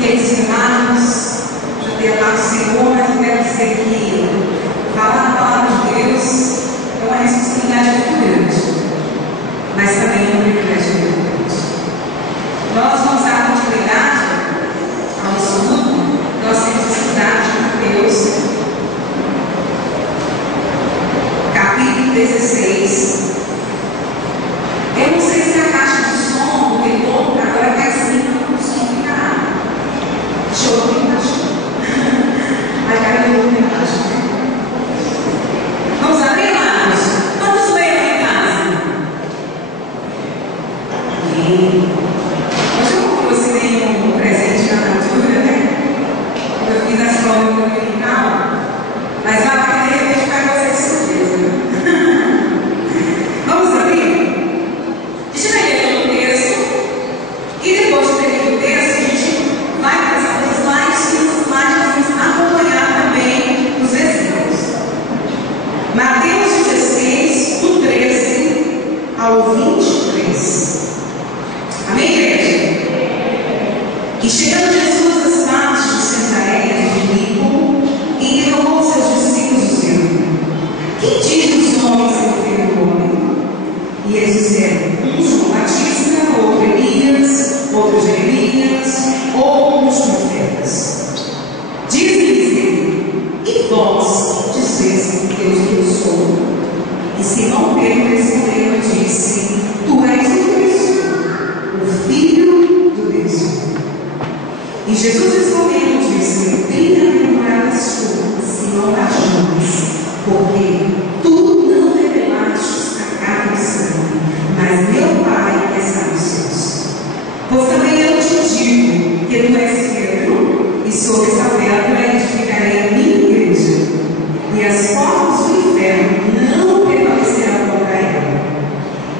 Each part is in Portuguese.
Queridos irmãos, judeu amado Senhor, mas eu quero dizer que falar a palavra de Deus é uma responsabilidade muito grande, mas também é um privilégio muito grande. Nós vamos dar continuidade ao estudo, nós temos estudado Mateus, capítulo 16. Eu não sei se a caixa de som do telefone agora vai assim, o som fica alto. Deixa eu ouvir embaixo. Ai, cara, eu vou ouvir embaixo. Vamos abrir, irmãos? Vamos ler lá em casa. Amém. Hoje eu vou que você tem um presente na altura, né? Eu fiz a escola dominical, mas lá para de repente vai fazer de surpresa. Vamos abrir? Deixa eu ler o texto. E depois de ler o texto, a gente vai para os slides e os slides vão acompanhar também os versículos. Mateus 16, do 13 ao 23. Amém, igreja? E chegando Jesus às partes de Cesareia de Filipe, interrogou seus discípulos, dizendo: quem diz os homens que o Filho do Homem? E eles disseram: um João Batista, outro Elias, outro Jeremias, ou um dos profetas. Diz-lhes ele: e vós dizeis que eu sou? E Simão Pedro respondeu e disse: tu és o Cristo, o Filho do Deus vivo. E Jesus respondeu e disse: bem-aventuradas tu, Simão Barjonas, porque tu não revelaste a carne e sangue, mas meu Pai que está nos céus. Pois também eu te digo que tu és Pedro, e sobre esta pedra edificarei a minha igreja, e as portas do inferno não prevalecerão contra ela.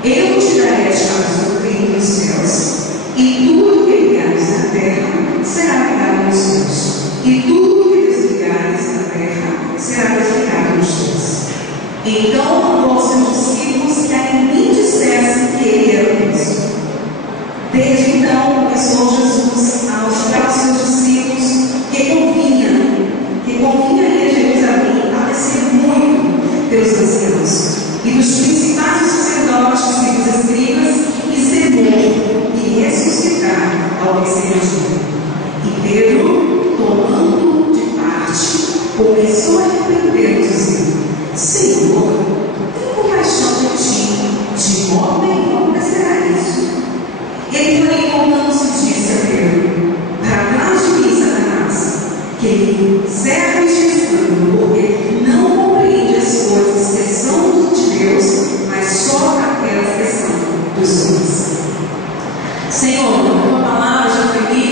Eu te darei as chaves do reino dos céus, e tudo que ligares na terra será ligado nos céus, e tudo que desligares na terra será desligado nos céus. Então mandou aos seus discípulos que a ninguém dissesse que ele era o Cristo. Desde então começou Jesus a mostrar aos seus discípulos que convinha ir a Jerusalém a padecer muito pelos anciãos e dos principais sacerdotes e dos escribas, e ser morto e ressuscitar ao terceiro dia. E Pedro, tomando de parte, começou a repreender, dizendo: Senhor, tem compaixão de ti, de modo nenhum acontecerá isso. Ele, porém, voltando-se, disse a Pedro: para trás de mim, Satanás, que serve este escândalo, porque não compreende as coisas que são de Deus, mas só aquelas que são dos homens. Senhor, a tua palavra já foi lida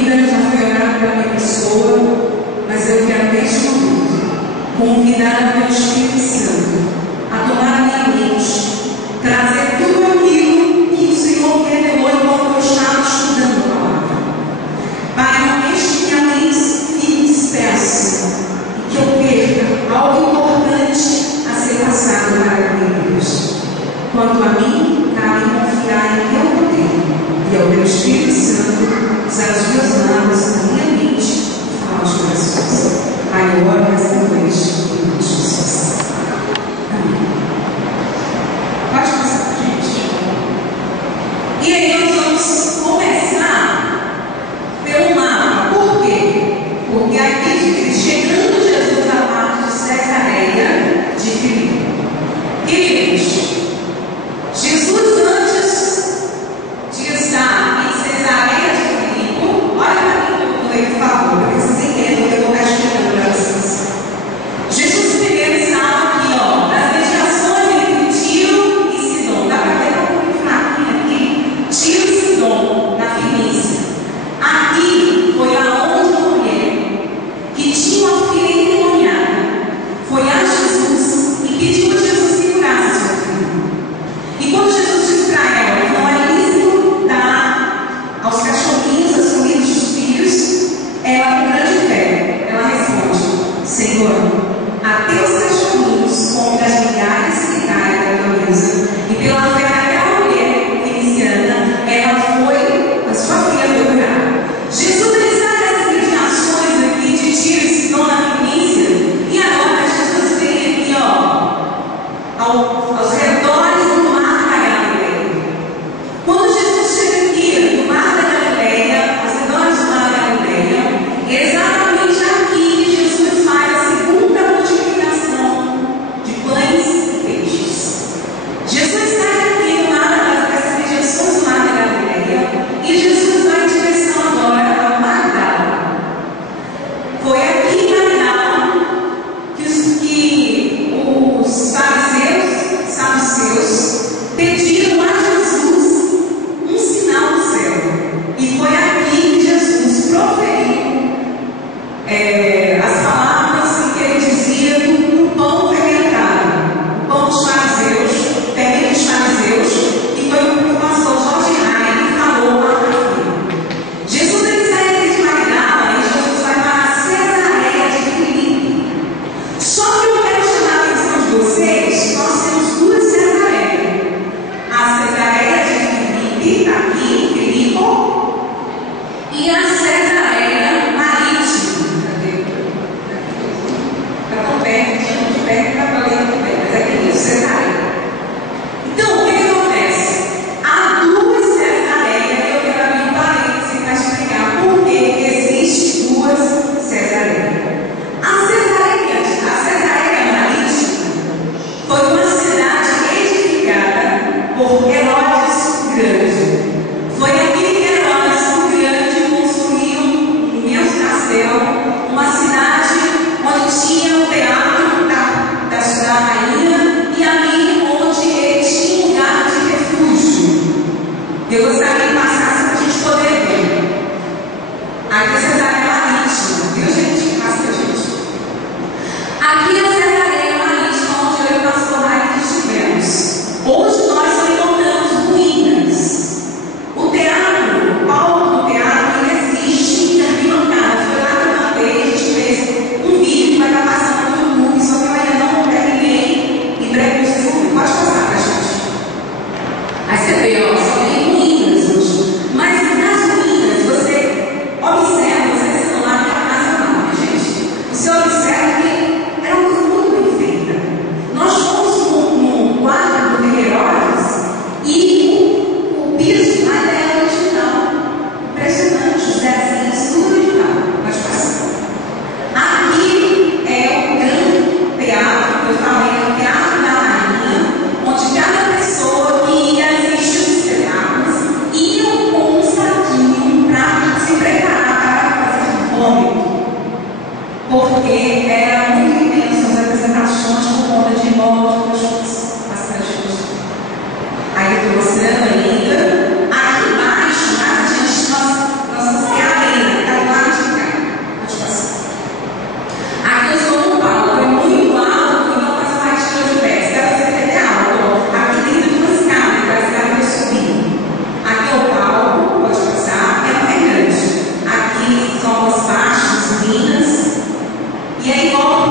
e a Cesareia Marítima. Cadê? Está tão perto, muito perto, está valendo muito bem, mas é que isso, Cesareia. Então, o que acontece? Há duas Cesareias, eu quero abrir um parênteses para explicar por que existem duas Cesareias. A Cesareia Marítima foi uma cidade edificada por Herodes o Grande. Foi aqui que Herodes o Grande construiu um imenso castelo, uma cidade onde tinha o teatro da rainha e ali onde ele tinha um lugar de refúgio. Eu gostaria que passasse para a gente poder ver. Aqui a Cesareia Marítima, viu, gente? Passa para a gente. Aqui a Cesareia Marítima, onde eu e o pastor Raik estivemos. Hoje nós só encontramos ruínas. O teatro, o palco do teatro, ele existe em arquibancada. Foi lá que eu mandei, a gente fez um vídeo que vai estar passando no YouTube, só que eu ainda não terminei. Em breve no YouTube, pode passar pra gente. Aí você vê, ó, só tem ruínas hoje. Mas nas ruínas, você observa, vocês estão lá na casa não, gente. Você observa que era uma coisa muito bem feita. Nós fomos num quadro do Herodes e o piso lá era original. Impressionante, os desenhos, tudo original. Pode passar. Aqui é o grande teatro, que eu falei, é o teatro da rainha, onde cada pessoa que ia assistir os espetáculos ia com um saquinho para se preparar para fazer vômito. Porque era muito intenso as apresentações por conta de mortos, bastante coisa. Aí eu estou mostrando ainda. Aqui embaixo, mais adiante, nós vamos ter a arena, está do lado de cá. Pode passar. Aqui eu sou no palco, é muito alto, então faz parte de pé. Se dá para você ter alto, aqui tem duas escadas, parece que ela vai subir. Aqui é o palco, pode passar, é grande. Aqui são as faixas, minas. E aí, volta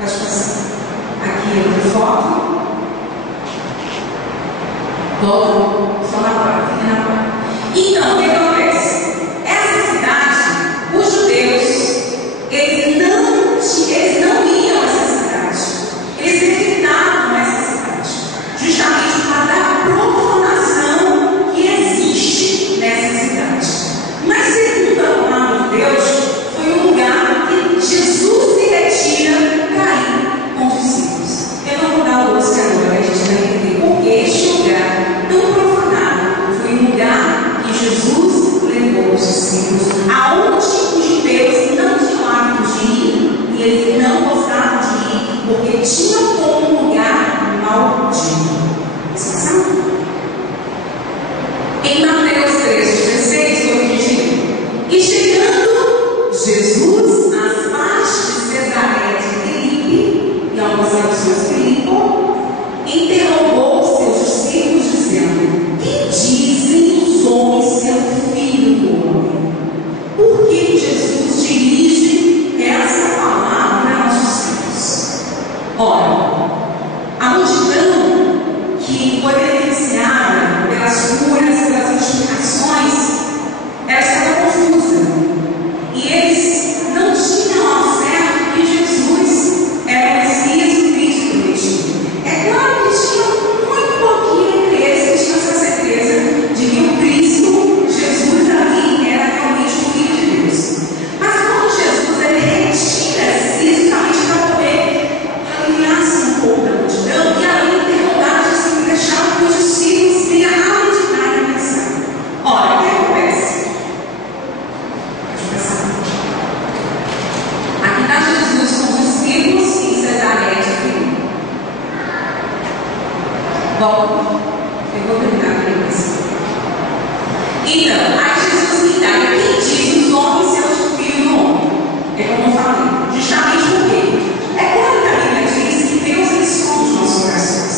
Pode passar. Aqui outra foto. Volta. Só na quarta. Então, o que acontece? Essa cidade, os judeus, eles não iam a essa cidade. Eles evitavam essa cidade. Justamente por causa da profanação que existe nessa cidade. Mas, segundo a palavra de Deus, foi um lugar que Jesus se retira para ir com os discípulos. Eu não vou dar o Oscar agora, a gente vai entender porque este lugar tão profanado foi um lugar que Jesus levou os discípulos, aonde os judeus não tinham hábito de ir e eles não gostavam de ir, porque tinham como um lugar maldito. Em Mateus 3,16, foi dito: e chegando Jesus às partes de Cesaré de Filipe, e algumas traduções Filipe, interrogou seus discípulos, dizendo: que dizem os homens ser o filho do homem? Por que Jesus dirige essa palavra aos discípulos? Ora, a multidão que foi beneficiada pelas curas, pelas multiplicações, ela estava confusa. E eles não tinham ao certo que Jesus era o Messias, o Cristo prometido. É claro que tinha muito pouquinho entre eles que tinham essa certeza de que o Cristo, Jesus ali, era realmente o Filho de Deus. Mas quando Jesus ele retira-se justamente para poder aliviar-se um pouco da multidão e ali interrogar os discípulos, deixar que os discípulos venham a acreditar e pensar. Olha, o que acontece? Aqui está Jesus com os discípulos em Cesaré de Filipe. Bom, eu vou terminar com isso. Então, aí Jesus indaga: quem diz os homens ser o filho do homem? É como eu falei, justamente porque é quando a Bíblia diz que Deus ele sonda os nossos corações.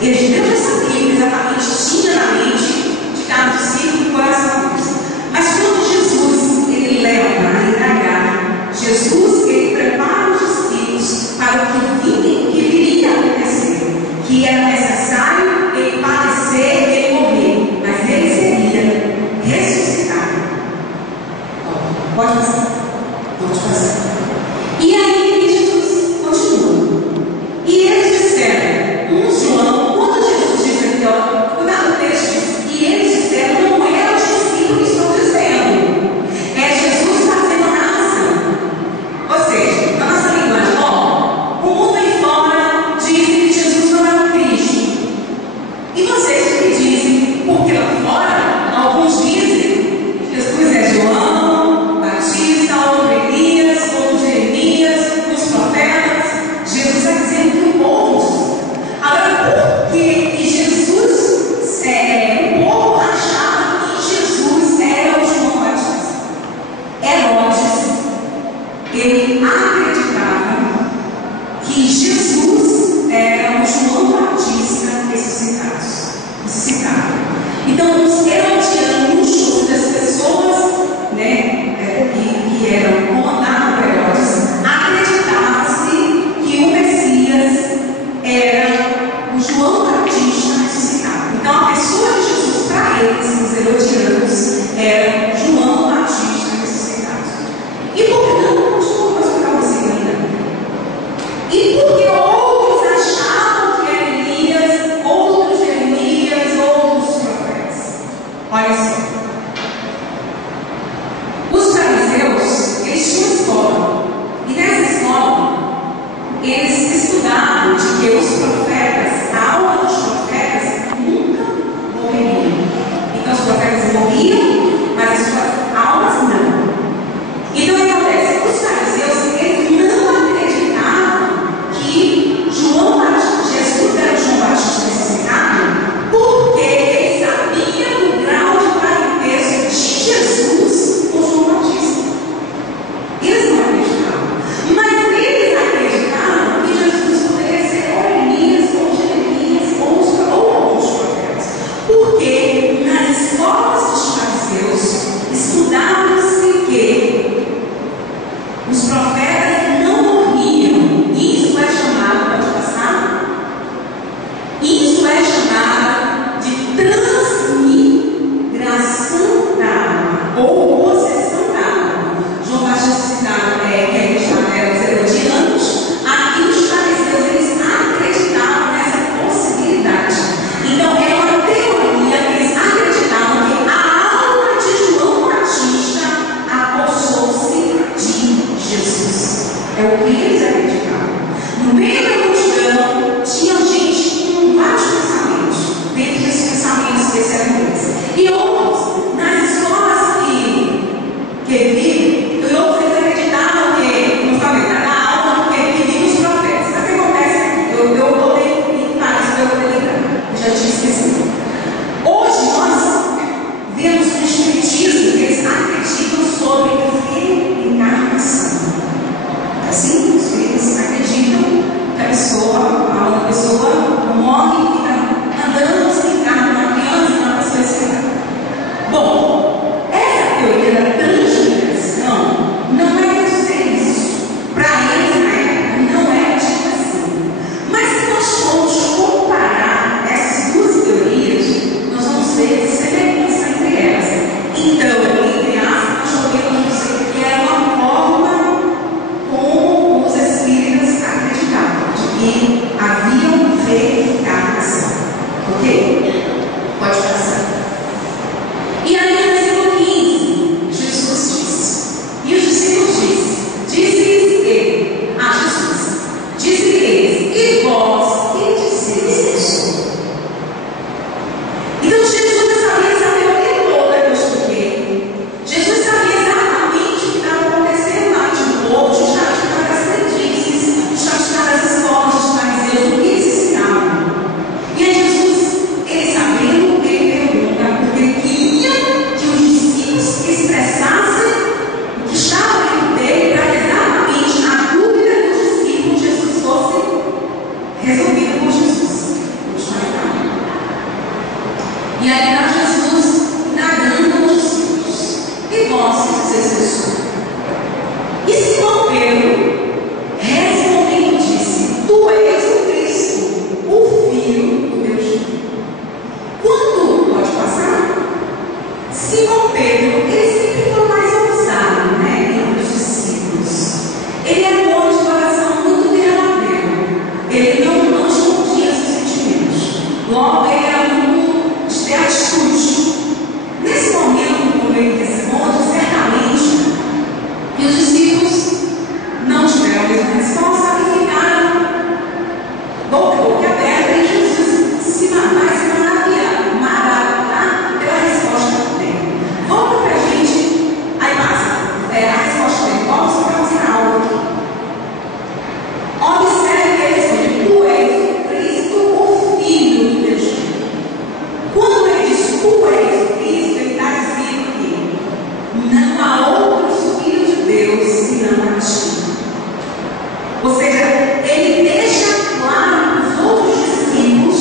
E Deus já sabia exatamente, tinha na mente de cada discípulo o coração deles. Mas quando Jesus ele leva a indagar, Jesus ele prepara os discípulos para o que viria a acontecer, que era necessário ele padecer, ele morrer, mas ele seria ressuscitado. Pode passar? Pode passar. E aí Jesus continua. E eles disseram, João, quando Jesus disse aqui, ó, cuidado no texto, e eles disseram, não é os discípulos que estão dizendo, é Jesus fazendo a narração. Ou seja, na nossa linguagem, ó, o mundo aí fora diz que Jesus não é o Cristo. E vocês que dizem, porque lá fora, alguns dizem que Jesus é João Batista, outro Elias, outro Jeremias, os profetas. Jesus está dizendo que o povo. Agora, por que Jesus, o povo achava que Jesus era o João Batista? Herodes, ele acreditava que Jesus era o João Batista ressuscitado. Então, os herodianos, das pessoas, né, que eram comandadas por Herodes, acreditava-se que o Messias era o João Batista ressuscitado. Então, a pessoa de Jesus para eles, os herodianos, era João Batista ressuscitado. E por que não continua para você ainda? E por que outros achavam que era Elias, outros Jeremias, outros profetas? Olha só. Os fariseus, eles tinham escola. E nessa escola, eles estudavam de que os profetas, a alma dos profetas, nunca morreriam. Então os profetas morriam, mas as suas almas não. Então o que acontece? Os fariseus, eles não acreditavam que Jesus era João Batista ressuscitado, porque eles sabiam o grau de parentesco de Jesus com João Batista. Eles não acreditavam. Mas eles acreditavam que Jesus poderia ser ou Elias, ou Jeremias, ou alguns profetas. Porque nas escolas dos fariseus, resolvida por Jesus. E aí está Jesus indagando os discípulos. E vós, vocês pessoas? E Simão Pedro, respondendo, disse: Tu és o Cristo, o Filho do Deus vivo. Quando pode passar? Simão Pedro, ele sempre foi mais ousado, né? Entre os discípulos. Ele era um homem de coração muito verdadeiro. Ele não escondia seus sentimentos. Logo, ele era muito de atitude. Nesse momento, quando ele responde, certamente, e os discípulos não tiveram a mesma resposta e ficaram boca aberta, e Jesus se maravilhar pela resposta dele. Volta para a gente, aí passa, a resposta dele. Vamos mostrar algo aqui. Observe que ele responde: Tu és Cristo, o Filho de Deus. Quando ele diz Tu és Cristo, ele está dizendo que não há outros filhos de Deus senão a ti. Ou seja, ele deixa claro para os outros discípulos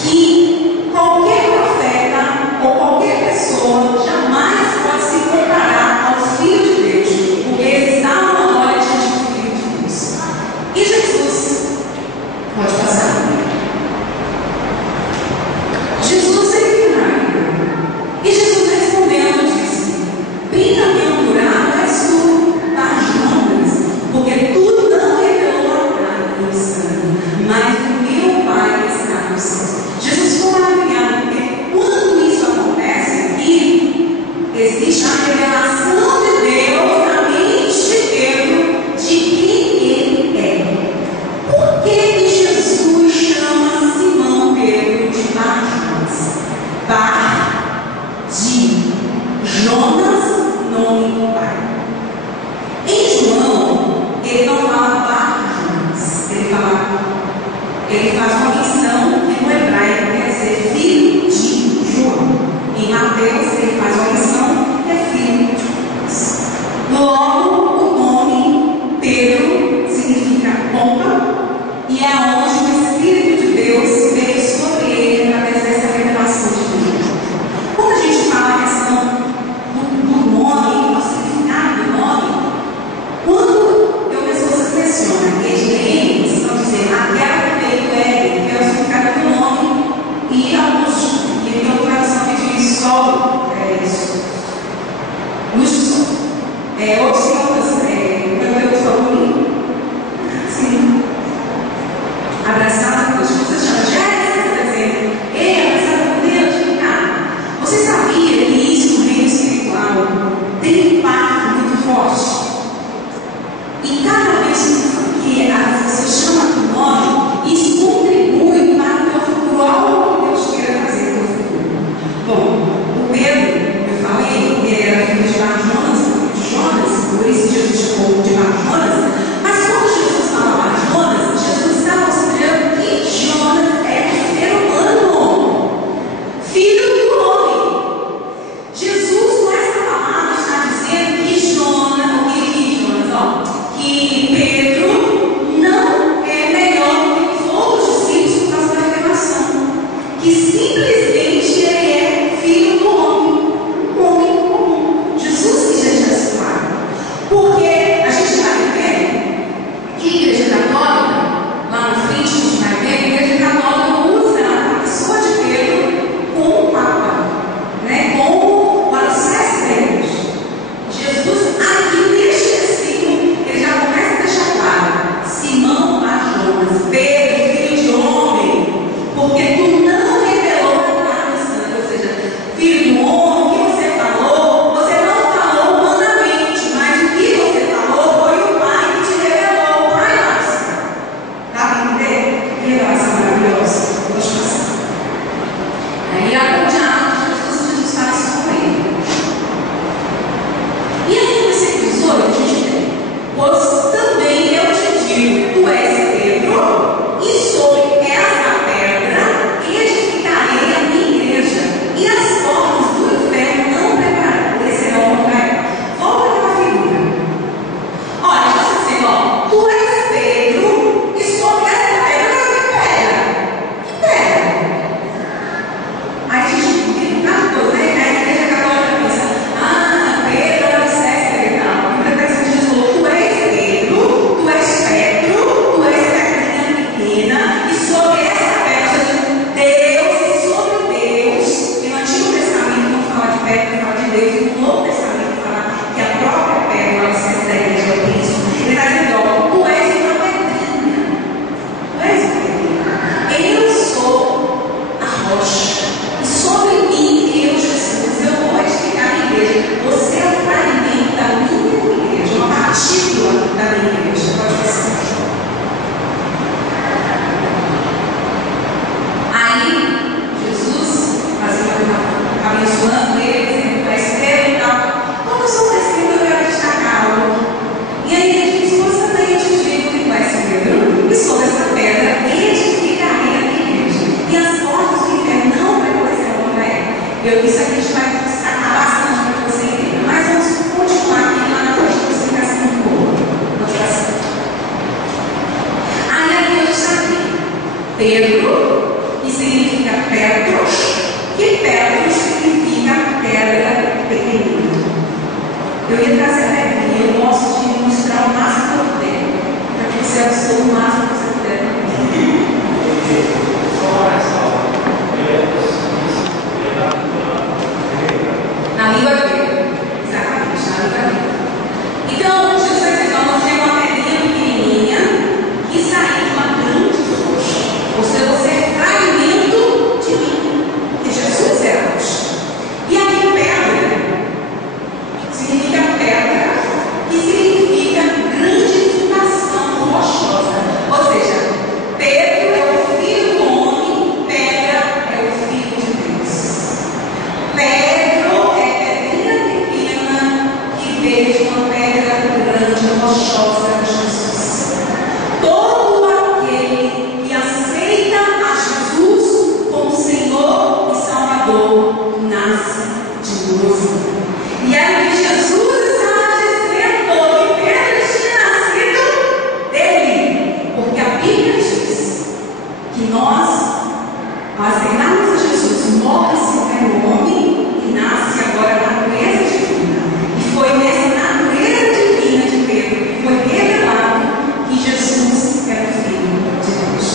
que qualquer profeta ou qualquer pessoa jamais pode se comparar aos filhos de Deus, porque eles estavam na glória diante do Filho de Deus. E Jesus, pode passar. Jesus sempre vai. E Jesus respondendo disse: Bem-aventurado és tu, Jonas, porque tu não revelou a carne e o sangue, mas o meu Pai que está nos céus. Jesus ficou maravilhado, porque quando isso acontece aqui, existe a revelação de Deus na mente de Pedro de quem ele é. Por que Jesus chama Simão Pedro de Jonas? De Jonas, nome do Pai. Em João, ele não fala Jonas, ele faz uma menção que no hebraico quer dizer filho de João. Em Mateus, ele faz uma menção que é filho de Jonas. Logo, o nome Pedro significa pompa, e é onde o Espírito de Deus veio sobre ele através dessa revelação de Deus. Quando a gente fala a questão do nome, do significado do nome, quando eu pessoas mencionam Edilene, estão dizendo aquela que veio ele, que é o Pedro, que significa Petros, que Petros significa pedra pequenina. Eu ia trazer a pedrinha, eu gosto de mostrar o máximo que eu puder, para que você absorva o máximo que você puder. Na língua grega, exatamente, na língua grega. Então, Jesus está dizendo, nós temos uma pedrinha pequenininha que saiu de uma grande rocha. Ou seja, você é fragmento de mim, que Jesus é a rocha. E aí, pedra significa pedra, que significa grande fundação rochosa. Ou seja, Pedro é o filho do homem, pedra é o filho de Deus. Pedro é pedrinha pequena que veio de uma pedra grande, rochosa, Jesus. Todo aquele que aceita a Jesus como Senhor e Salvador nasce de novo. E aí Jesus está dizendo que Pedro tinha nascido dele, porque a Bíblia diz que nós, ao aceitarmos a Jesus, morre-se o velho homem e nasce agora a natureza divina. E foi nessa natureza divina de Pedro que foi revelado que Jesus era o Filho de Deus.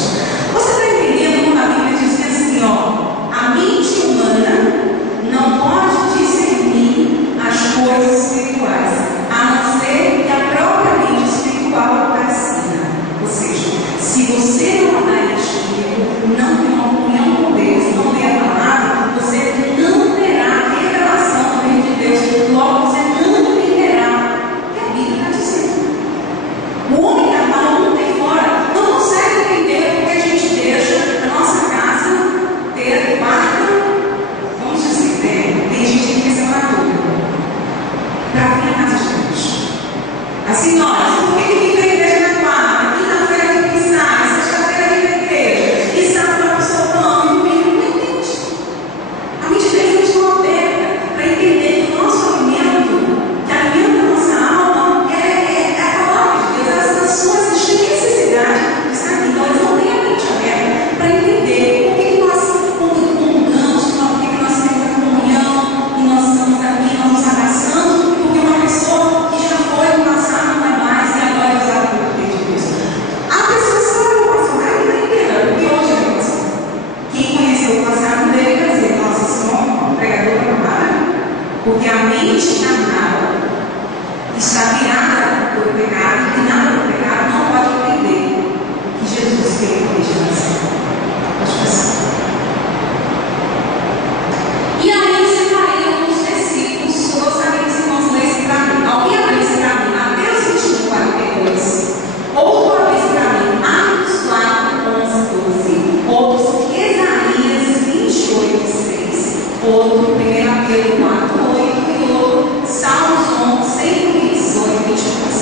Você está entendendo como a Bíblia diz assim, ó, a mente humana não pode discernir as coisas espirituais, a não ser que a própria mente espiritual a ensina. Ou seja, se você não andar em espírito, não tem uma comunhão com Deus, não lê a palavra, você não terá a revelação do reino de Deus, logo você não entenderá o que a Bíblia está dizendo. O homem carnal não tem fora, não consegue entender porque a gente deixa a nossa casa ter quarto, vamos dizer, né? Tem gente que quer ser madura para vir à casa de Deus. Assim, nós, por que fica a igreja na quarta? Quinta-feira tem que ensinar, sexta-feira vem na igreja, e sábado para o soltão, e domingo não entende. A mente deles não está aberta para entender que o nosso alimento, que alimenta a nossa alma, é a palavra de Deus, as nações, a gente tem necessidade de estar aqui. Então, eles não têm a mente aberta para entender por que nós comungamos, por que nós temos a comunhão, e nós estamos aqui, nós nos abraçando, porque uma pessoa que já foi no passado não é mais, e agora é usada pelo poder de Deus. A pessoa sabe o passado, não entenda, porque hoje é o passado. Quem conheceu o passado deveria dizer, nossa, sou um pregador normal, porque a mente carnal está virada pelo pecado, e nada do pecado não pode entender que Jesus veio para regeneração. Pode passar. E aí separei alguns versículos, eu gostaria que os irmãos lessem para mim. Alguém abriu esse para mim? Mateus 21, 42. Outro abriu esse para mim, Atos 4, 11, 12. Outros, Isaías 28, 6. Outro, 1 Pedro 4, 8. E outro, Salmos 11, 118, 22.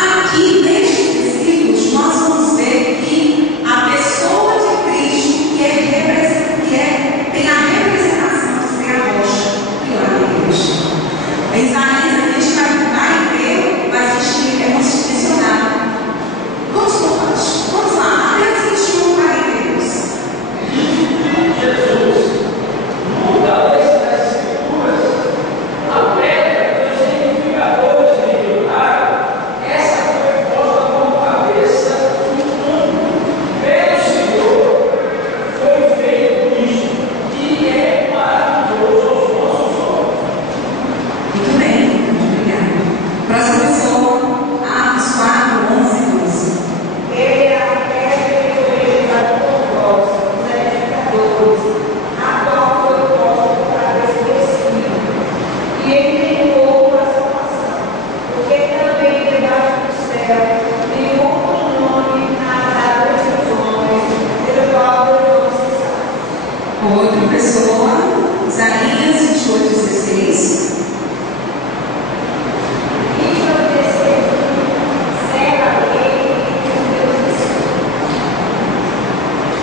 Aqui, nestes versículos, nós vamos ver que a pessoa de Cristo, tem a representação de ser a rocha que lá na igreja. Isaías, a gente vai ver, mas a gente é mencionado. Vamos lá, Mateus 21, 42. Jesus, nunca leste das Escrituras, a pedra dos edificadores rejeitaram, essa foi posta como cabeça do mundo. Pelo Senhor foi feito isto, que é maravilhoso aos nossos olhos. Muito bem, obrigada. Próxima pessoa, Atos 4, 11, 12. Ele é a pedra que foi rejeitado por vós, os edificadores, a qual foi posta por cabeça desse mundo. E ele tem outra salvação, porque também debaixo do céu tem outro nome dado entre os homens, pelo qual devemos ser salvos. Outra pessoa, Isaías 28, 16.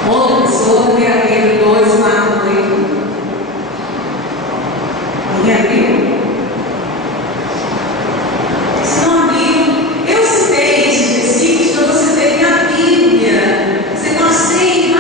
Outra pessoa, 1 Pedro 2, 4, 8. Alguém abriu? Se não abriu, eu citei esses versículos para você ver que a Bíblia, você consegue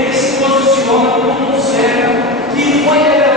Ele se posiciona como um servo que foi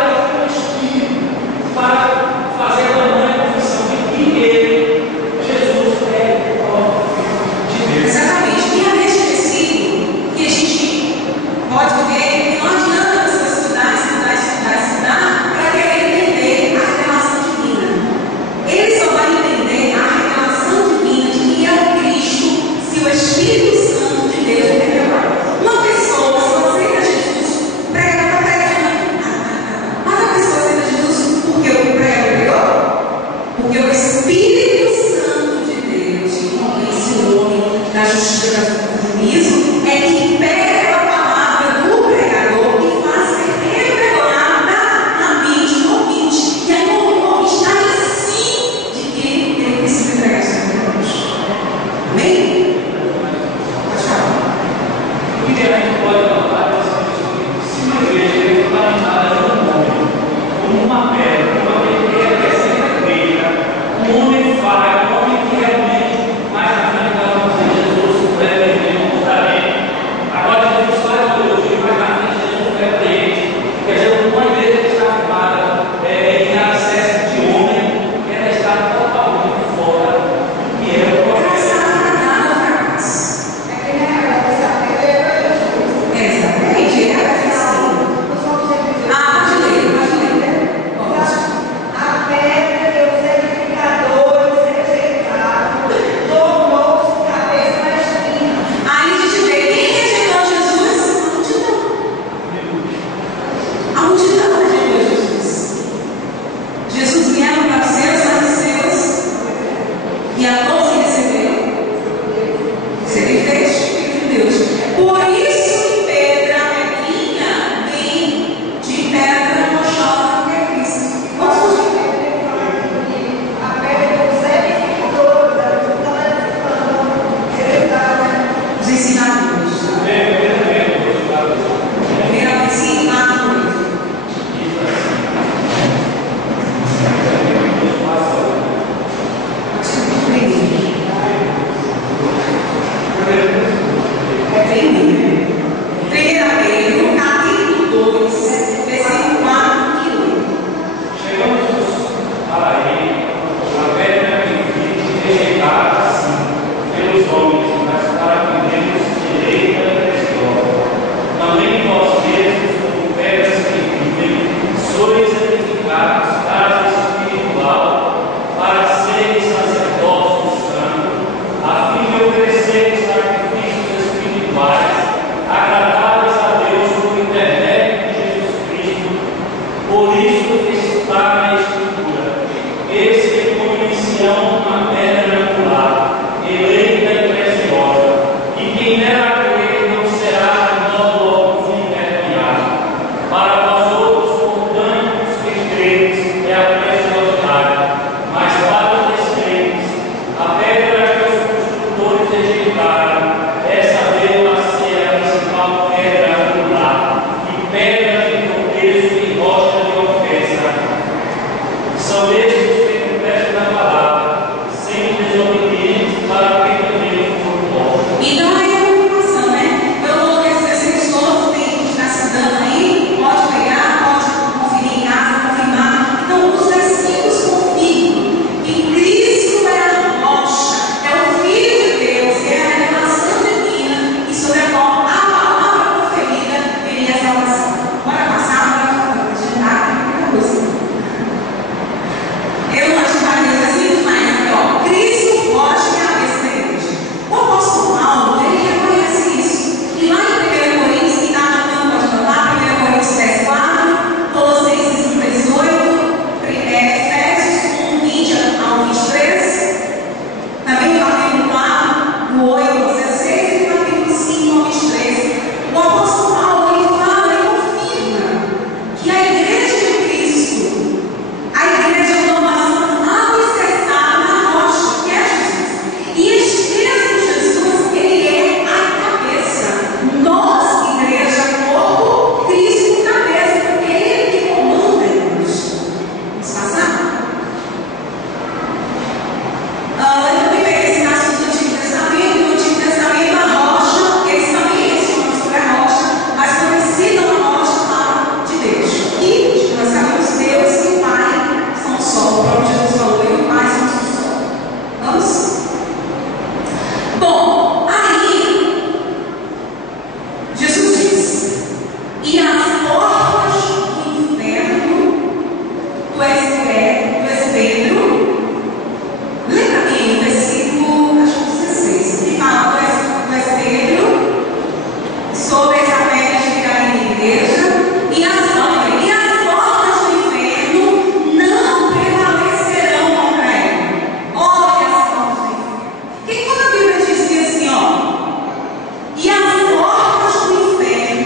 peso e rocha de ofensa. São estes que confessam na palavra, sendo desobedientes para o que também for bom. Então aí é a preocupação, né? Eu coloquei esses versículos todos, tem que estar se dando aí, pode pegar, pode conferir em casa, confirmar. Então, os versículos confirmam que Cristo é a rocha, é o Filho de Deus, é a revelação divina e sobre a qual a palavra proferida viria a salvação. Bora passar, bora adiantar, muita coisa. Eu não adiantaria os versículos, mas aqui, ó, Cristo pode ser a cabeça da igreja. O apóstolo Paulo, ele reconhece isso. E lá em 1 Coríntios, quem está anotando pode anotar, 1 Coríntios 10, 4, Colossenses 1, 18, Efésios 1, 20 ao 23, também no capítulo 4, do 8 ao 16 e no capítulo 5 ao 23. O apóstolo Paulo, ele fala e confirma que a igreja de Cristo, a igreja é uma nação alicerçada na rocha, que é Jesus. E este mesmo Jesus, ele é a cabeça. Nós, igreja, corpo, Cristo, cabeça, porque ele que comanda a igreja. Vamos passar? Eu também peguei esse assunto do Antigo Testamento. No Antigo Testamento, a rocha, eles também mencionam sobre a rocha, mas quando eles citam a rocha, falam de Deus. E nós sabemos Deus e o Pai são um só. O próprio Jesus falou, eu e o Pai somos um só. Vamos? Bom, aí, Jesus diz: e as portas do inferno, tu és Pedro. Lembra aqui no versículo, acho que 16, que fala: tu és Pedro, sobre essa pedra edificarei minha igreja, e as portas do inferno não prevalecerão contra ela. Olha as portas do inferno. Porque quando a Bíblia diz assim, ó, e as portas do inferno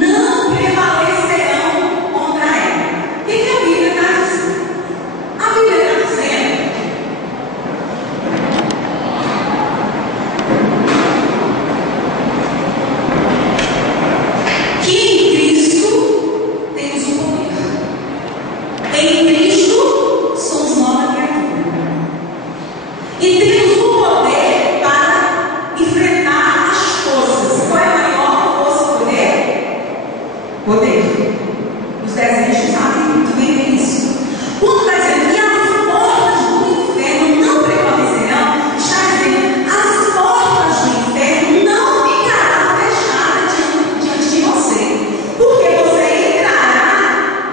não prevalecerão contra ela. O que a Bíblia está dizendo? A Bíblia está dizendo que em Cristo temos o poder. Em Cristo somos nova criatura. E temos o poder para enfrentar as forças. Qual é a maior força do poder? Poder. Os desenhos sabem muito bem disso. Quando está dizendo que as portas do inferno não prevalecerão, está dizendo as portas do inferno não ficarão fechadas diante de você. Porque você entrará,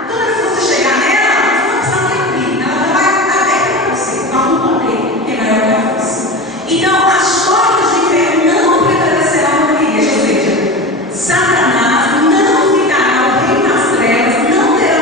toda vez que você chegar nela, você não precisa abrir, ela vai aberta para você, com algum poder, que é maior que a força. Então, as portas do inferno não prevalecerão na igreja, ou seja, Satanás não ficará o rei das trevas, não terá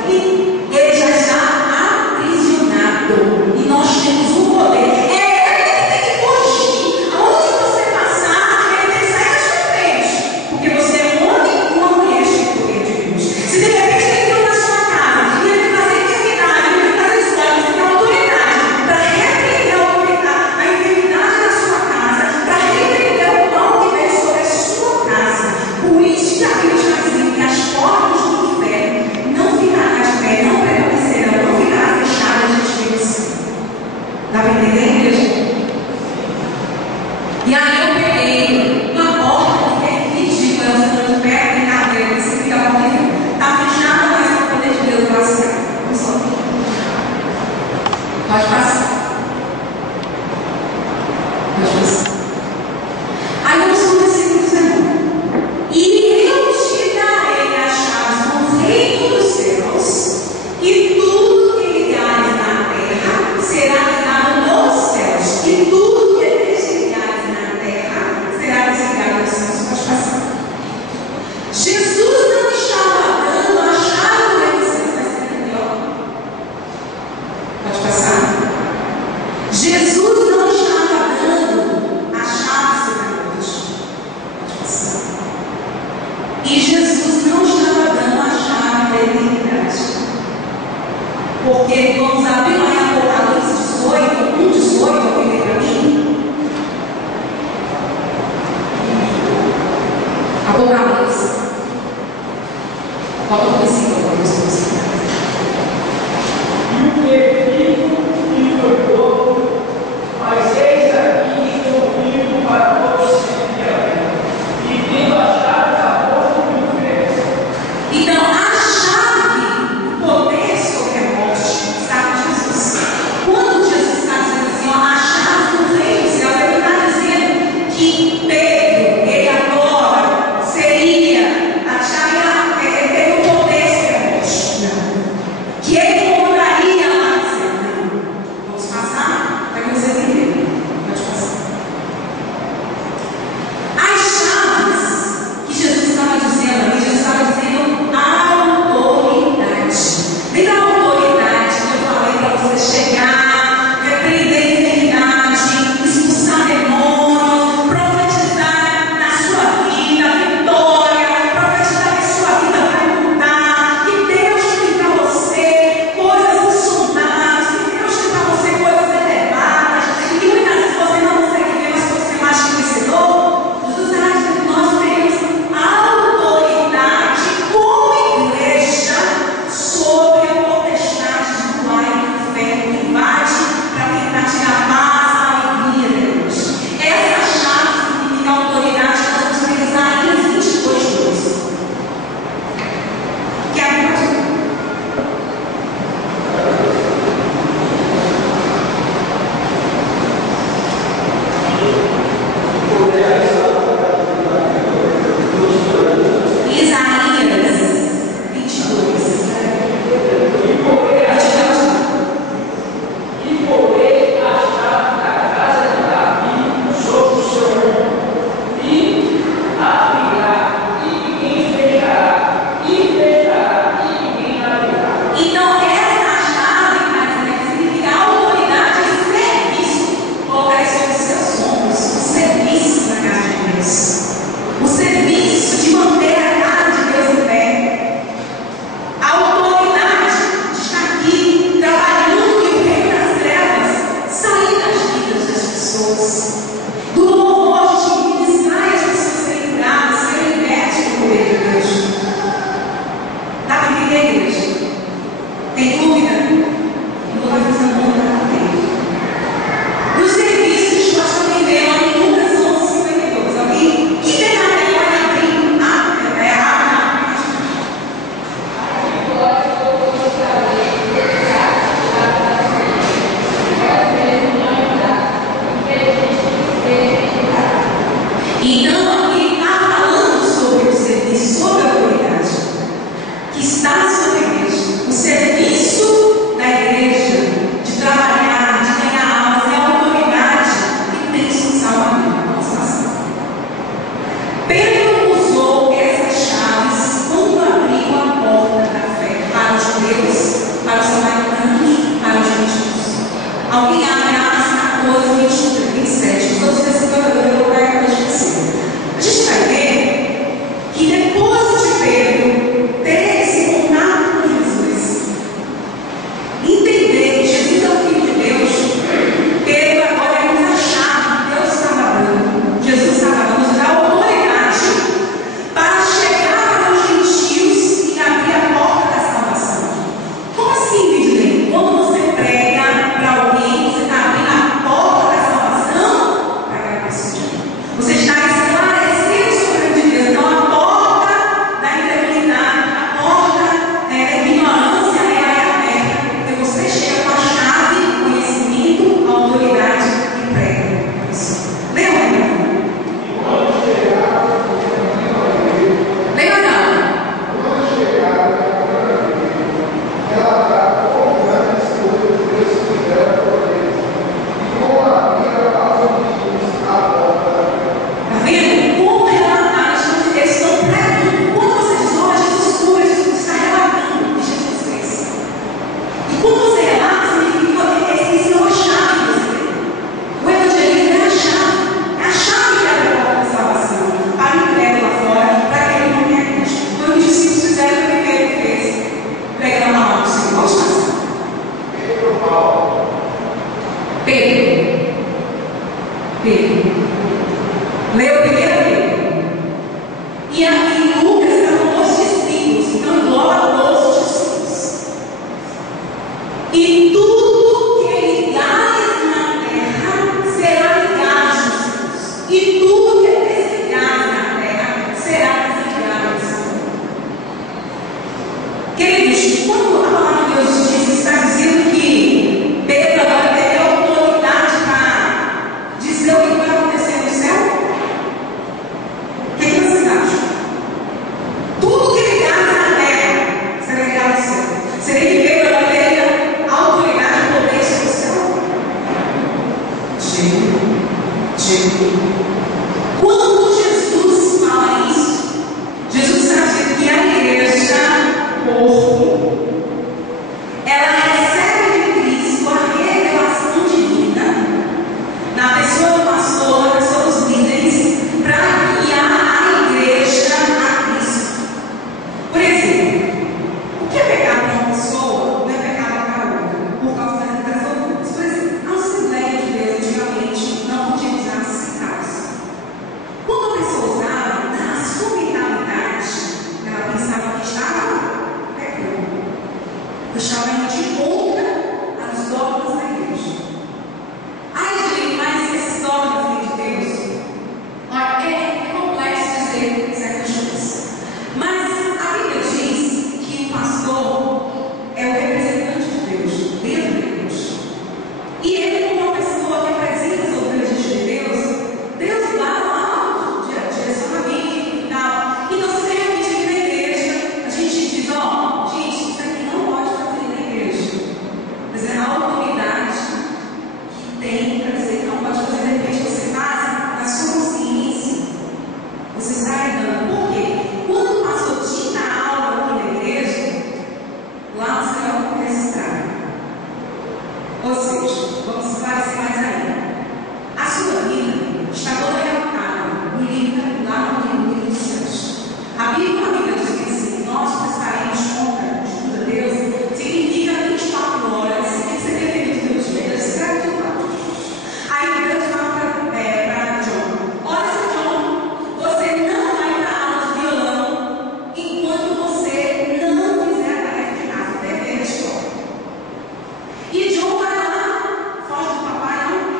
aqui, ele já está aprisionado. E nós temos o poder. É ele que tem que fugir. Aonde você passar, ele tem que sair na sua frente. Porque você é um homem e uma mulher cheia do poder de Deus. Se de repente ele entrou na sua casa, e ele tem que fazer enfermidade, ele tem que fazer escola, você tem autoridade para repreender a enfermidade na sua casa, para repreender o mal que veio sobre a sua casa. Por isso que a Bíblia está dizendo que as portas do inferno não ficarão de pé, não prevalecerão, não ficarão fechadas diante de você. Dá para entender, igreja? E aí eu peguei uma porta que é ridícula, eu estou de perto, tem cadeira, você fica comigo, está fechada, mas para o poder de Deus passear. Vamos só. Pode passar. Pode passar. Aí vamos para o versículo 19. E eu te darei as chaves do reino dos céus, e tudo que ligares na terra será ligado nos céus, e tudo que desligares na terra será desligado nos céus. Pode passar. Jesus não estava dando a chave do reino dos céus, vai ser melhor. Pode passar. Jesus não estava dando a chave semelhante. Pode passar. E Jesus não estava dando a chave da eternidade. Porque vamos abrir lá em Apocalipse 18, 1:18, alguém para mim? Apocalipse. Falta um versículo para vocês. E o que vivo e foi pouco, mas eis aqui comigo para todos sempre, e tendo a chave da porta do inferno. Então, a chave do poder sobre a morte está com Jesus. Quando Jesus está Pedro. Pedro. Leu primeiro Pedro. E aqui em Lucas estavam os discípulos, então engloba os discípulos. E tudo que ligares na terra será ligado aos discípulos. E tudo que desligares na terra será desligado aos discípulos. Queridos, quando a palavra de Deus diz, está dizendo que Pedro agora teve autoridade para dizer o que vai acontecer no céu? O que vocês acham? Tudo que ligares na terra será ligado ao céu. Seria que Pedro agora teria autoridade e poder sobre o céu? Quando Jesus fala isso, Jesus está dizendo que a igreja, corpo, ela recebe de Cristo a revelação divina na pessoa do pastor, na pessoa dos líderes, para guiar a igreja a Cristo. Por exemplo, o que é pecado para uma pessoa não é pecado para outra, por causa das doutrinas. Por exemplo, a Assembleia de Deus antigamente não podia usar cigarros. Quando a pessoa usava, na sua mentalidade, ela pensava que estava pecando. Estava indo de contra as dogmas da igreja. Ai, gente, mas esses dogmas de Deus, olha, é complexo dizer certas coisas. Mas a Bíblia diz que o pastor é o representante de Deus, dentro de Deus. E ele, como uma pessoa que apresenta as ovelhas de Deus dá lá direcionamento e tal. Então, se tem alguém aqui na igreja, a gente diz, ó, gente, isso aqui não pode fazer na igreja. Mas é a autoridade que tem para dizer que não pode fazer, de repente você faz na sua consciência. Você está lidando. Por quê? Quando o pastor dita algo aqui na igreja, lá você vai registrar. Ou seja, vamos esclarecer mais ainda. A sua vida está toda relatada no livro lá no livro dos céus. A Bíblia diz que se nós prestaremos conta de tudo a Deus, significa 24 horas, tem que ser definido pelos Deus, escreve tudo lá. Aí Deus fala para John: olha, seu John, você não vai para a aula de violão enquanto você não fizer a tarefa de casa, dever de escola. E John vai lá, foge do papai, não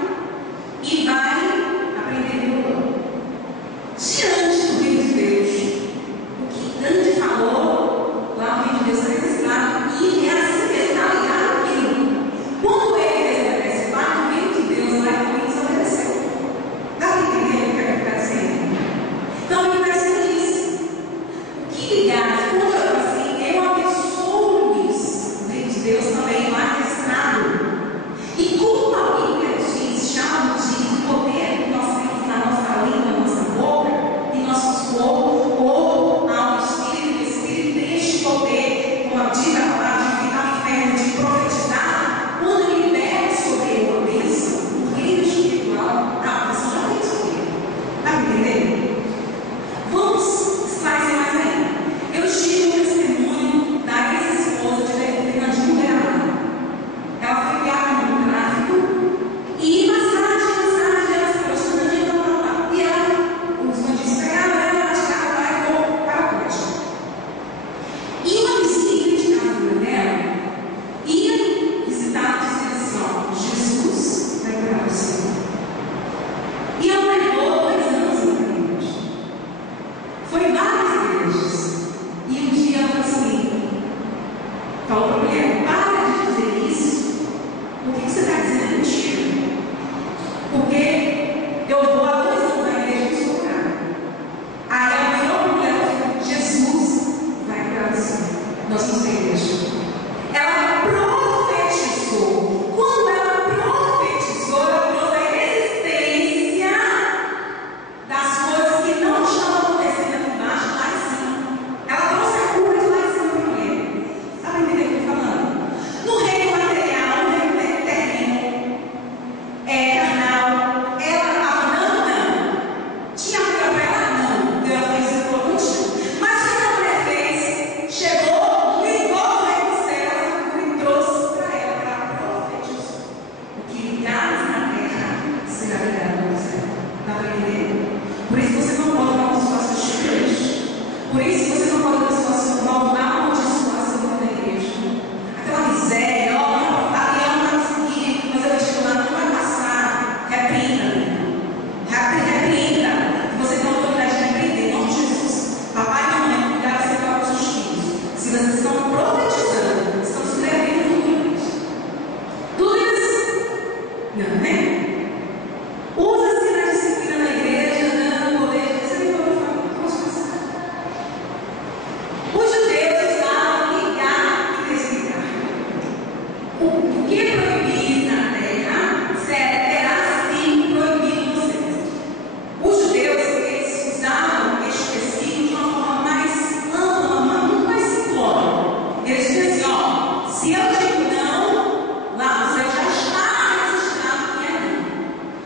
Se eu digo não, lá você já está registrado que é não.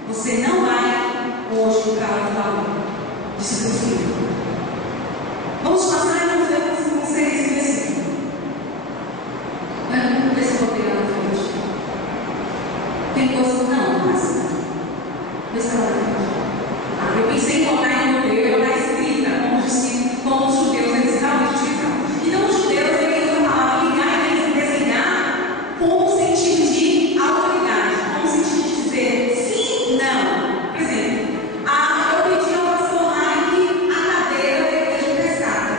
Você não vai hoje para o valor. Disse o filho. Vamos passar e vamos ver como seria esse versículo. Vamos ver se eu vou pegar na frente. Tem coisa que não, mas. Eu pensei em colocar em modelo, na escrita, como os judeus, eles realmente utilizam. Então, os judeus, eles usam a palavra ligar e eles desenhar como sentido de autoridade, como sentido de dizer sim, não. Por exemplo, eu pedi ao pastor Mike a cadeira da igreja emprestada.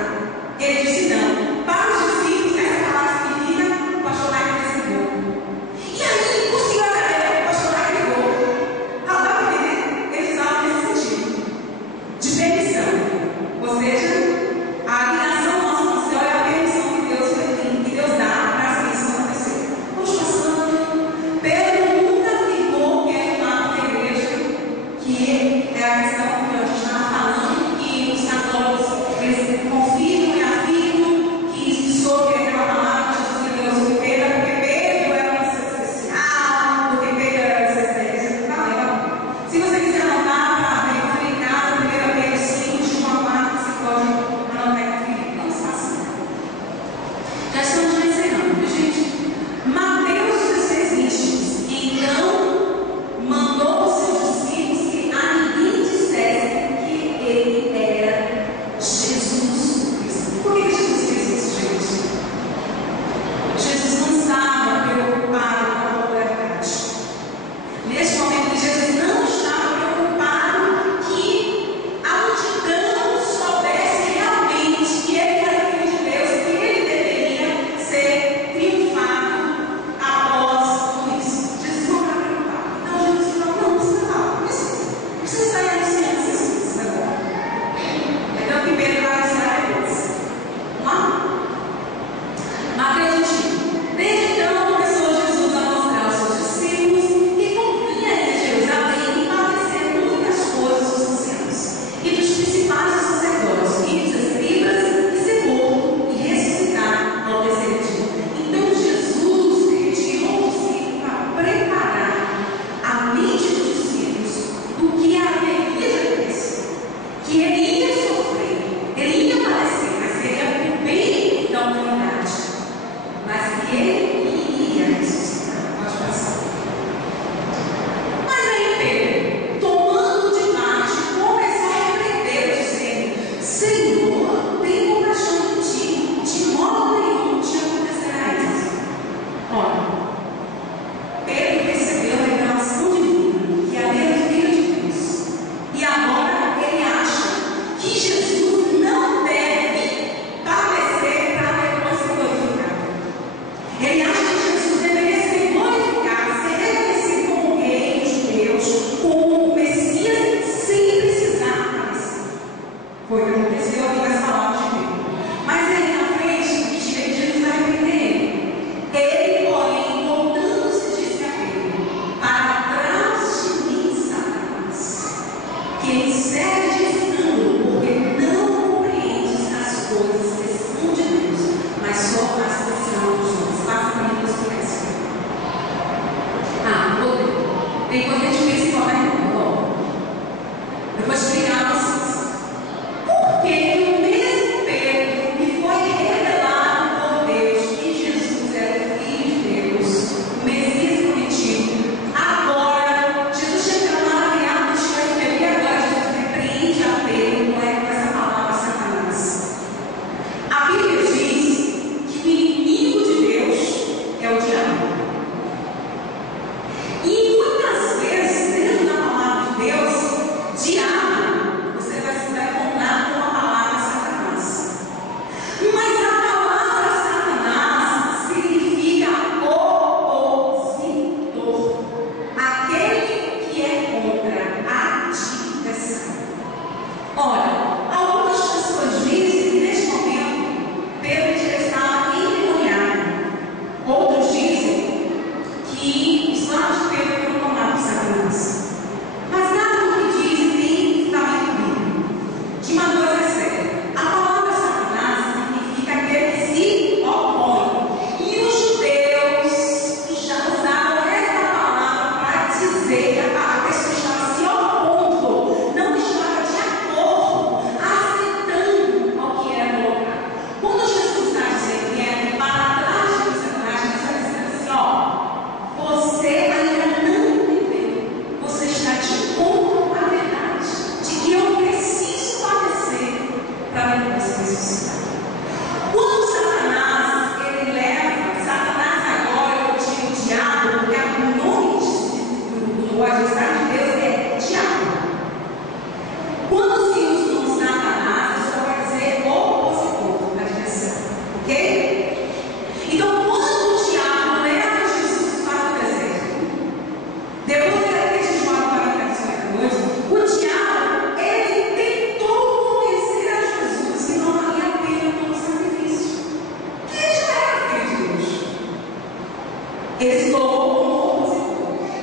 Ele disse não. Para os discípulos, essa palavra significa o pastor Mike recebeu. E aí, o senhor o pastor Mike ligou. Dá para entender? Eles usavam nesse sentido de permissão. Ou seja, a ligação nossa com o céu é a permissão que Deus dá para as coisas acontecerem. Vamos passando. Pedro nunca ficou quieto na igreja, que é a questão que a gente estava falando, que os católicos eles confirmam e afirmam que sobre aquela palavra de Jesus Deus foi Pedro, porque Pedro era uma pessoa especial, porque Pedro era uma pessoa especial. Se você quiser anotar para ver em casa, 1 Pedro 5, de 1 a 4, você pode anotar comigo. Não se faça. Já estamos encerrando, gente. Mateus 16, 20. Então, mandou os seus discípulos que a ninguém dissesse que ele era Jesus Cristo. Por que Jesus fez isso, gente? Jesus não estava preocupado com a popularidade. Neste momento, Jesus não estava preocupado que a multidão soubesse realmente que ele era filho de Deus, que ele deveria ser triunfado após tudo isso. Jesus não estava preocupado. Então, Jesus falou: não precisa não precisa sair anunciando essas coisas agora. Então, que Pedro vai anunciar depois. Vamos lá? Mateus 21. Desde então começou Jesus a mostrar aos seus discípulos que convinha em Jerusalém padecer muitas coisas dos anciãos e dos principais dos sacerdotes e dos escribas e ser morto e ressuscitar ao terceiro dia. Então Jesus retirou os discípulos para preparar a mente dos discípulos do que haveria de acontecer, que ele ia sofrer, ele ia padecer, mas seria por bem da humanidade, mas que ele iria ressuscitar. Pode passar. Mas aí Pedro, tomando de parte, começou a repreender, dizendo: Senhor, tem compaixão de ti, de modo nenhum te acontecerá isso. Olha, Pedro recebeu a revelação divina que ali era filho de Deus. E agora ele acha que Jesus não deve padecer para depois ser glorificado. Ele acha que Jesus deveria ser glorificado, ser reconhecido como rei de Deus, como o Messias, sem precisar padecer. Foi o que aconteceu aqui nessa palavra de Pedro. Mas aí na frente, Jesus vai repreender ele. Ele, porém, voltando-se, disse a Pedro: para trás de mim, Satanás, que me serve de escândalo, porque não compreendes as coisas que são de Deus, mas só as que são dos homens. Faça comigo a explicação. Vou ler. Tem coisa que a gente pensa em falar em nome. Eu vou explicar a vocês. Por que o mesmo Pedro que foi revelado por Deus que Jesus era filho de Deus, o Messias prometido, agora Jesus chegando maravilhado no chão e agora Jesus repreende a Pedro com essa palavra Satanás. A Bíblia diz que o inimigo de Deus é o diabo. E muitas vezes Ele se colocou como opositor.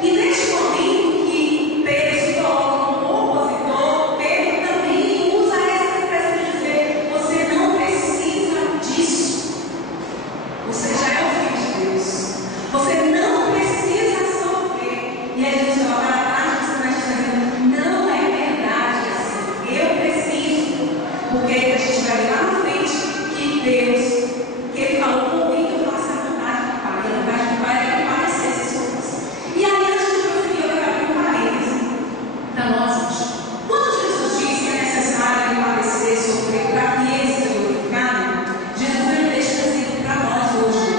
E neste momento que Pedro se coloca como opositor, Pedro também usa essa expressão de dizer: você não precisa disso. Você já é o filho de Deus. Você não precisa sofrer. E aí a gente olha para trás e você vai dizendo: não é verdade assim. Eu preciso. Porque a gente vai ver lá na frente que Deus, que Ele falou comigo, eu faço a vontade do Pai. A vontade do Pai é que parecer essas coisas. E aí, antes de prosseguir, eu quero abrir um parênteses para nós hoje. Quando Jesus disse que é necessário Ele padecer, sofrer, para que Ele seja glorificado, Jesus Ele deixa um exemplo para nós hoje.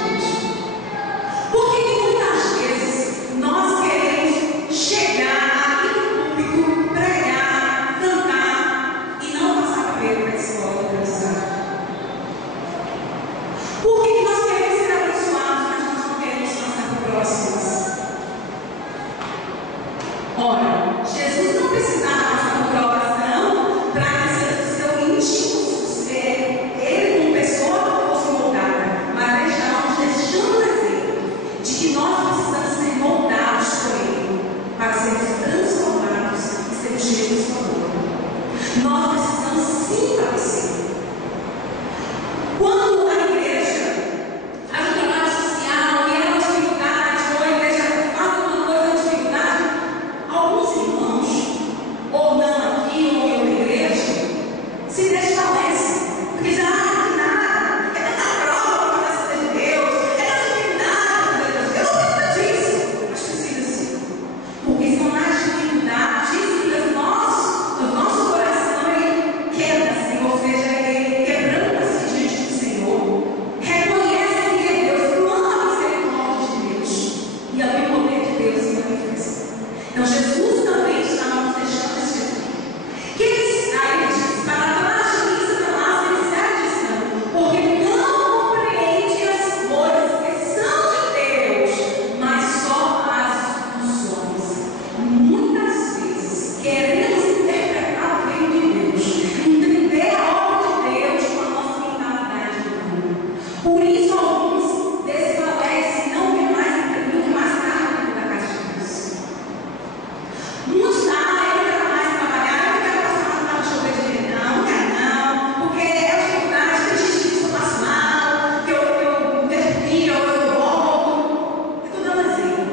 Porque muitas vezes nós queremos chegar aqui no público, pregar, cantar e não passar pelo para a escola de aprendizagem. Por que nós queremos ser abençoados, mas nós não queremos passar por próximas? Ora, Jesus não precisava passar por provação para que seu íntimo, ele como pessoa fosse moldada, mas ele estava nos deixando o exemplo de que nós precisamos ser moldados por Ele para sermos transformados e sermos cheios de amor. Nós precisamos sim padecer. Quando a igreja faz um trabalho social e há uma dificuldade, ou a igreja faz uma coisa de dificuldade, alguns irmãos, ou não aqui, ou em outra igreja, se desfalecem. Porque dizem: que nada, é tanta prova para a graça de Deus, é tanta dificuldade para Deus. Eu não preciso disso, mas precisa sim. Porque são nas dificuldades que o nosso coração ele quebra-se, ou seja, ele quebranta-se diante do Senhor, reconhece que é Deus, clama a misericórdia de Deus, e ali o poder de Deus se manifesta. Então Jesus também estava nos deixando esse exemplo. Que ele sai, ele diz: para trás de mim, Satanás, ele sai dizendo, porque não compreende as coisas que são de Deus, mas só as dos homens. Muitas vezes queremos interpretar o reino de Deus, entender a obra de Deus com a nossa mentalidade humana. Por isso alguns desfalecem e não vê mais carne da casa de Deus. Muitos eu não quero mais trabalhar, eu não quero passar mais de chover, não quero não, porque é dificuldade, tem gente que diz que eu faço mal, que eu interfiro, eu volto. Estou dando exemplo.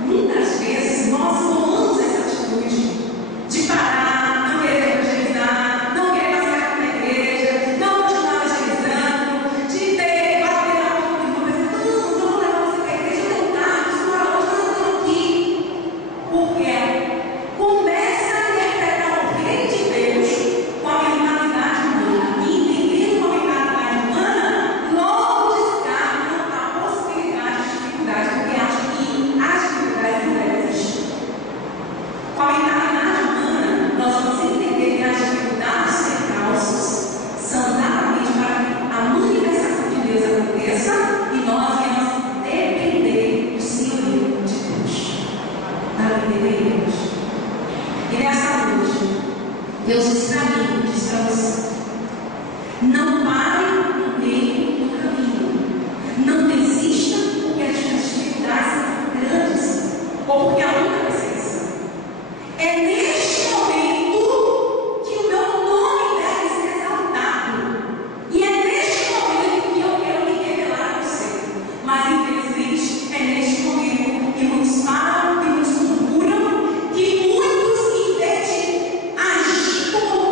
Muitas vezes nós tomamos essa atitude de parar, não querer evangelizar, não querer passear na igreja, não continuar evangelizando, de ter bater na porta de uma pessoa: não vou levar você para a igreja, eu tenho carro, estou estou aqui. Porque começa a interpretar o reino de Deus com a mentalidade humana, e entendendo com a mentalidade humana, logo descarta a possibilidade de dificuldade, porque acha que as dificuldades não existem. Com a mentalidade humana, nós vamos entender que as dificuldades sem causas são exatamente para que a manifestação de Deus aconteça e nós venhamos depender do Senhor de Deus. Para entender Deus. E nessa noite, Deus diz para mim, diz para você: não pare no meio do caminho. Não desista porque as dificuldades são grandes ou porque a luta vai ser. É neste momento que o meu nome deve ser exaltado. E é neste momento que eu quero me revelar a você. Mas infelizmente é neste momento que muitos falam, que muitos murmuram, que muitos, em vez de agir como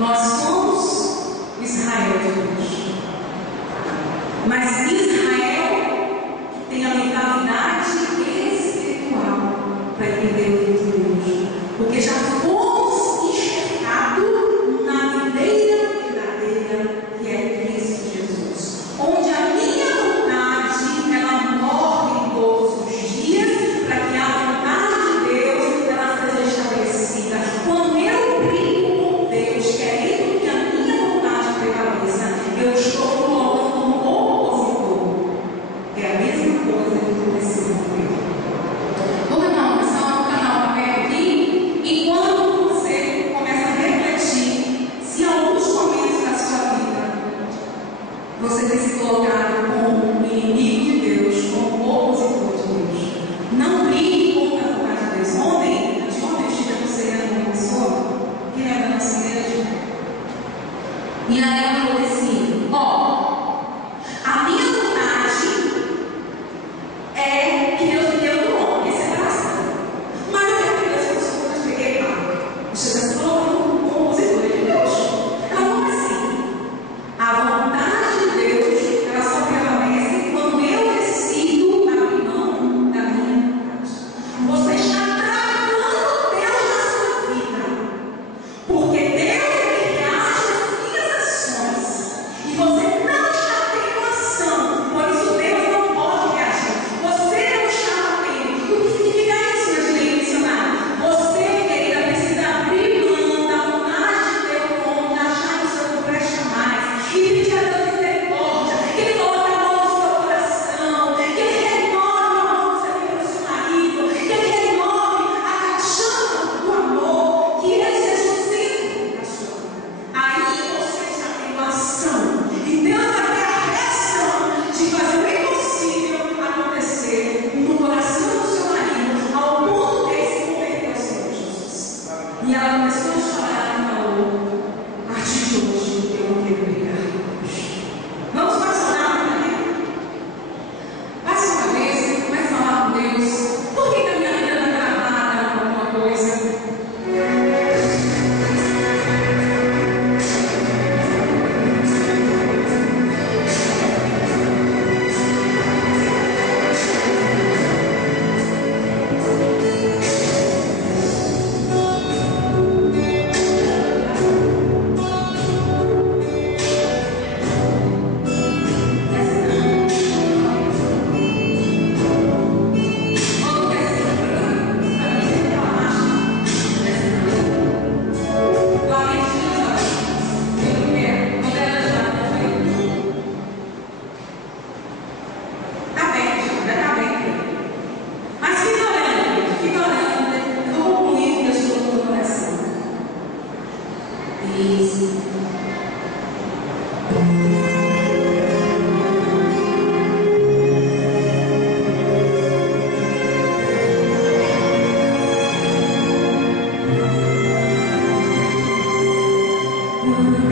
Nós somos Israel de Deus. Mas Israel tem a mentalidade espiritual para entender o que Deus. Porque já fomos enxergados na videira verdadeira que é Cristo Jesus. Onde a minha vontade, ela morre todos os dias para que a vontade de Deus ela seja estabelecida. Quando eu brigo com Deus, querendo que a minha vontade prevaleça, eu estou colocando como opositor. É a mesma coisa que aconteceu comigo. Vou dar uma opção no canal aberto aqui, e quando você começa a refletir se em alguns momentos da sua vida você tem se colocado como inimigo de Deus, como opositor de Deus. Não brigue contra a vontade de Deus. Ontem eu estive aconselhando uma pessoa que era da nossa igreja, e aí ela falou assim: ó, a minha vontade é que Deus me deu um nome, esse é basta. Mas eu quero que Deus fosse eu peguei errado. Você está se colocando como opositor de Deus. Ela não é assim. A vontade de Deus, ela só prevalece quando eu decido abrir mão da minha vontade. Você está travando Deus na sua vida. Porque Deus é que age as minhas ações. E você não está tendo ação. Por isso Deus não pode reagir. Você não está tendo. O que significa isso, meu querido missionário? Você, querida, precisa abrir mão da vontade de Deus, como achar que o seu não presta mais. E pedir a Deus misericórdia. Que Ele coloque a mão no seu coração. Que Ele renove o amor que você tem pelo seu marido. Que Ele renove a chama do amor. Que Ele seja o centro da sua vida. Aí você está tendo ação. E Deus vai ter a reação de fazer o impossível acontecer no coração do seu marido, ao ponto de ele se converter ao Senhor Jesus. E ela começou a chorar e falou: a partir de hoje eu não quero brigar com Deus. Vamos passar também. Passe uma vez, comece a falar com Deus. Por que a minha vida está travada com alguma coisa? Quando